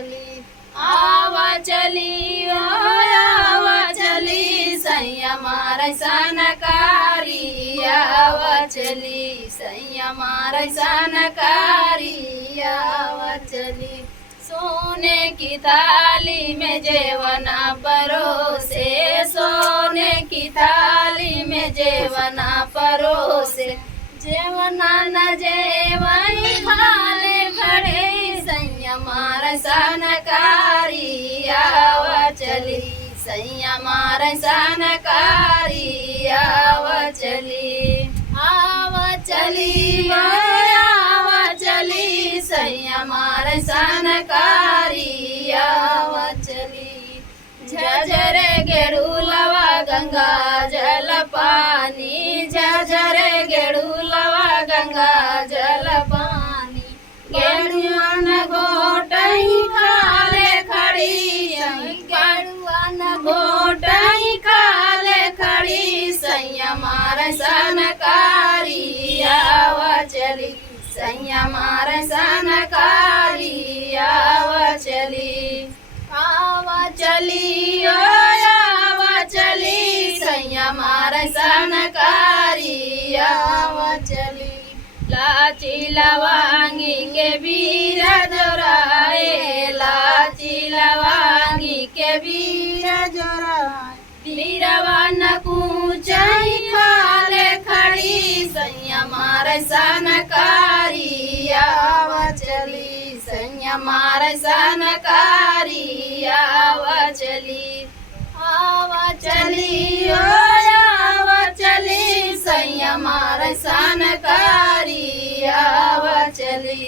चली आवा चली ओ आवा चली सैया मारै सनकारी आवा चली सैया मारै सनकारी आवा चली सोने की थाली में जेवना परोसे सोने की थाली में जेवना परोसे जेवना न जेवई खाले खड़े सैया मारै सनकारी आवा चली सैया मारै सनकारी आवा चली आवा चली सैया मारै सनकारी आवा चली झझरे गेड़ूलवा गंगा जल पानी झझरे गेड़ूलवा गंगा जल पानी गेड़ुअन घोटई खाले खड़ी गेड़ुअन घोटई खाले खड़ी सैया मारै सनकारी आवा चली सैया मारै सनकारी आवा चली ओ आवा चली सैया मारै सनकारी आवा चली लाची लवांगी के बीर जोराए लाची लवांगी के बीर जोराए बीरवा न कूचई खाले खड़ी सैया मारै सनकारी आवा चली सैया मारै सनकारी आवा चली ओ आवा चली सैया मारै सनकारी आवा चली।